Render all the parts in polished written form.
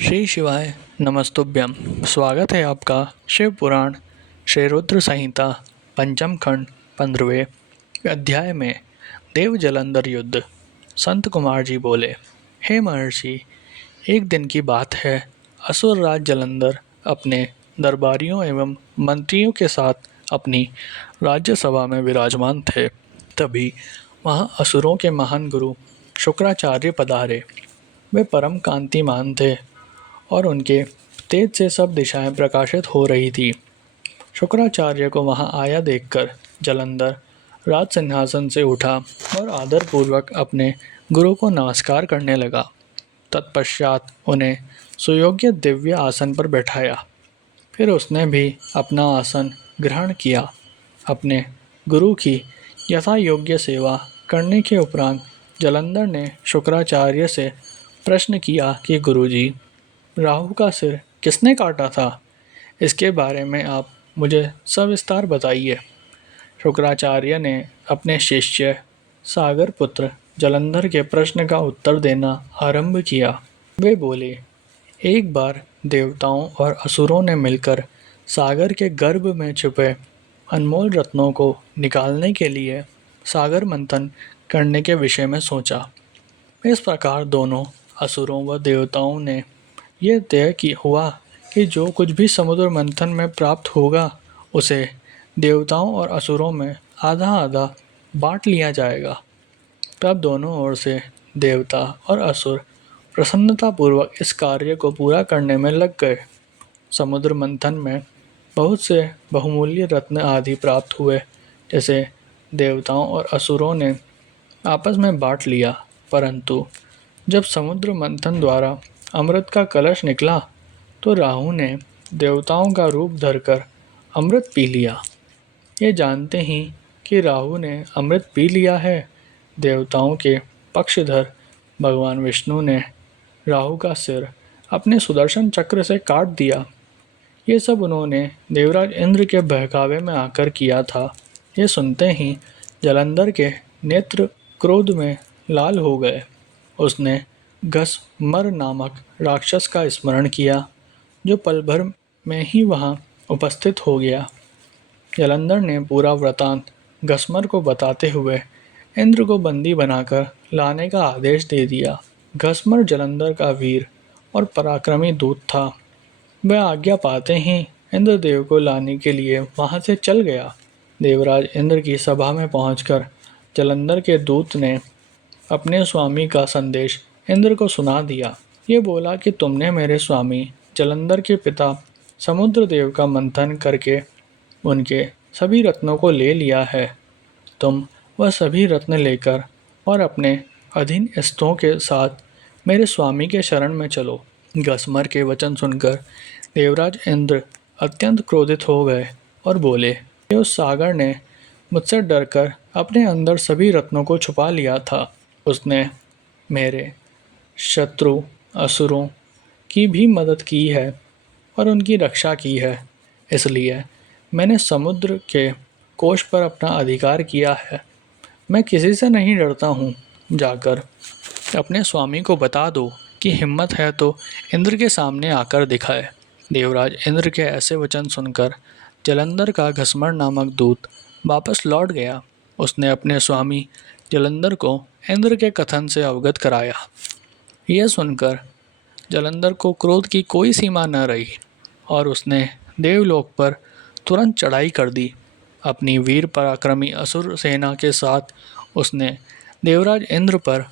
श्री शिवाय नमस्तुभ्यं। स्वागत है आपका शिव पुराण श्री रुद्र संहिता पंचम खंड 15वें अध्याय में देव जलंधर युद्ध। संत कुमार जी बोले, हे महर्षि, एक दिन की बात है। असुर राज जलंधर अपने दरबारियों एवं मंत्रियों के साथ अपनी राज्यसभा में विराजमान थे। तभी वहाँ असुरों के महान गुरु शुक्राचार्य पधारे। वे परम कांतिमान थे और उनके तेज से सब दिशाएं प्रकाशित हो रही थी। शुक्राचार्य को वहां आया देखकर जलंधर राज सिंहासन से उठा और आदरपूर्वक अपने गुरु को नमस्कार करने लगा। तत्पश्चात उन्हें सुयोग्य दिव्य आसन पर बैठाया। फिर उसने भी अपना आसन ग्रहण किया। अपने गुरु की यथा योग्य सेवा करने के उपरांत जलंधर ने शुक्राचार्य से प्रश्न किया कि गुरुजी, राहु का सिर किसने काटा था? इसके बारे में आप मुझे सविस्तार बताइए। शुक्राचार्य ने अपने शिष्य सागर पुत्र जलंधर के प्रश्न का उत्तर देना आरंभ किया। वे बोले, एक बार देवताओं और असुरों ने मिलकर सागर के गर्भ में छुपे अनमोल रत्नों को निकालने के लिए सागर मंथन करने के विषय में सोचा। इस प्रकार दोनों असुरों व देवताओं ने यह तय की हुआ कि जो कुछ भी समुद्र मंथन में प्राप्त होगा उसे देवताओं और असुरों में आधा आधा बांट लिया जाएगा। तब दोनों ओर से देवता और असुर प्रसन्नतापूर्वक इस कार्य को पूरा करने में लग गए। समुद्र मंथन में बहुत से बहुमूल्य रत्न आदि प्राप्त हुए, जैसे देवताओं और असुरों ने आपस में बांट लिया। परंतु जब समुद्र मंथन द्वारा अमृत का कलश निकला तो राहु ने देवताओं का रूप धरकर अमृत पी लिया। ये जानते ही कि राहु ने अमृत पी लिया है, देवताओं के पक्षधर भगवान विष्णु ने राहु का सिर अपने सुदर्शन चक्र से काट दिया। ये सब उन्होंने देवराज इंद्र के बहकावे में आकर किया था। ये सुनते ही जलंधर के नेत्र क्रोध में लाल हो गए। उसने घसमर नामक राक्षस का स्मरण किया, जो पल भर में ही वहां उपस्थित हो गया। जलंधर ने पूरा वृतांत घसमर को बताते हुए इंद्र को बंदी बनाकर लाने का आदेश दे दिया। घसमर जलंधर का वीर और पराक्रमी दूत था। वह आज्ञा पाते ही इंद्रदेव को लाने के लिए वहां से चल गया। देवराज इंद्र की सभा में पहुंचकर जलंधर के दूत ने अपने स्वामी का संदेश इंद्र को सुना दिया। ये बोला कि तुमने मेरे स्वामी जलंधर के पिता समुद्र देव का मंथन करके उनके सभी रत्नों को ले लिया है। तुम वह सभी रत्न लेकर और अपने अधीनस्थों के साथ मेरे स्वामी के शरण में चलो। घसमर के वचन सुनकर देवराज इंद्र अत्यंत क्रोधित हो गए और बोले कि उस सागर ने मुझसे डरकर अपने अंदर सभी रत्नों को छुपा लिया था। उसने मेरे शत्रु असुरों की भी मदद की है और उनकी रक्षा की है। इसलिए मैंने समुद्र के कोश पर अपना अधिकार किया है। मैं किसी से नहीं डरता हूँ। जाकर अपने स्वामी को बता दो कि हिम्मत है तो इंद्र के सामने आकर दिखाए। देवराज इंद्र के ऐसे वचन सुनकर जलंधर का घसमर नामक दूत वापस लौट गया। उसने अपने स्वामी जलंधर को इंद्र के कथन से अवगत कराया। यह सुनकर जलंधर को क्रोध की कोई सीमा न रही और उसने देवलोक पर तुरंत चढ़ाई कर दी। अपनी वीर पराक्रमी असुर सेना के साथ उसने देवराज इंद्र पर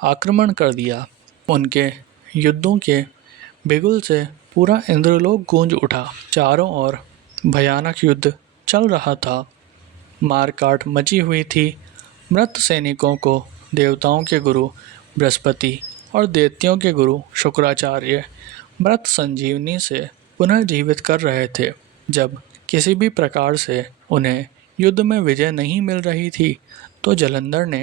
आक्रमण कर दिया। उनके युद्धों के बिगुल से पूरा इंद्रलोक गूंज उठा। चारों ओर भयानक युद्ध चल रहा था। मारकाट मची हुई थी। मृत सैनिकों को देवताओं के गुरु बृहस्पति और दैत्यों के गुरु शुक्राचार्य मृत संजीवनी से पुनः जीवित कर रहे थे। जब किसी भी प्रकार से उन्हें युद्ध में विजय नहीं मिल रही थी तो जलंधर ने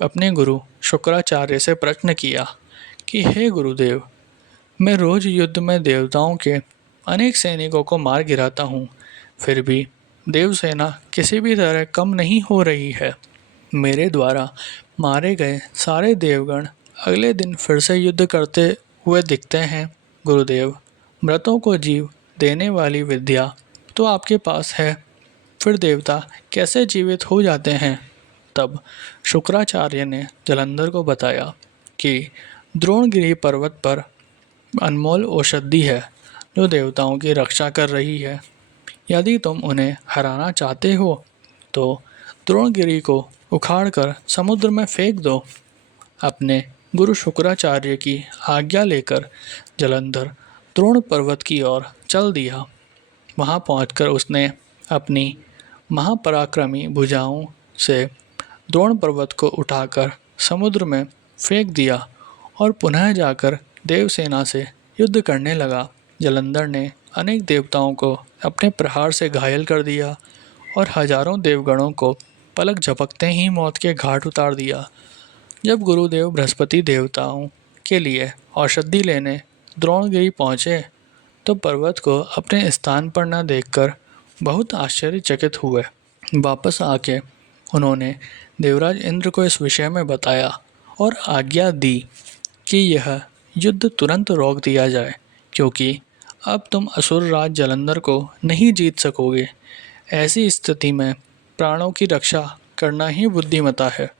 अपने गुरु शुक्राचार्य से प्रश्न किया कि हे गुरुदेव, मैं रोज युद्ध में देवताओं के अनेक सैनिकों को मार गिराता हूँ, फिर भी देवसेना किसी भी तरह कम नहीं हो रही है। मेरे द्वारा मारे गए सारे देवगण अगले दिन फिर से युद्ध करते हुए दिखते हैं। गुरुदेव, मृतों को जीव देने वाली विद्या तो आपके पास है, फिर देवता कैसे जीवित हो जाते हैं? तब शुक्राचार्य ने जलंधर को बताया कि द्रोणगिरी पर्वत पर अनमोल औषधि है जो देवताओं की रक्षा कर रही है। यदि तुम उन्हें हराना चाहते हो तो द्रोणगिरी को उखाड़कर समुद्र में फेंक दो। अपने गुरु शुक्राचार्य की आज्ञा लेकर जलंधर द्रोण पर्वत की ओर चल दिया। वहां पहुंचकर उसने अपनी महापराक्रमी भुजाओं से द्रोण पर्वत को उठाकर समुद्र में फेंक दिया और पुनः जाकर देवसेना से युद्ध करने लगा। जलंधर ने अनेक देवताओं को अपने प्रहार से घायल कर दिया और हजारों देवगणों को पलक झपकते ही मौत के घाट उतार दिया। जब गुरुदेव बृहस्पति देवताओं के लिए औषधि लेने द्रोणगिरी पहुँचे तो पर्वत को अपने स्थान पर न देखकर बहुत आश्चर्यचकित हुए। वापस आके उन्होंने देवराज इंद्र को इस विषय में बताया और आज्ञा दी कि यह युद्ध तुरंत रोक दिया जाए, क्योंकि अब तुम असुर राज जलंधर को नहीं जीत सकोगे। ऐसी स्थिति में प्राणों की रक्षा करना ही बुद्धिमता है।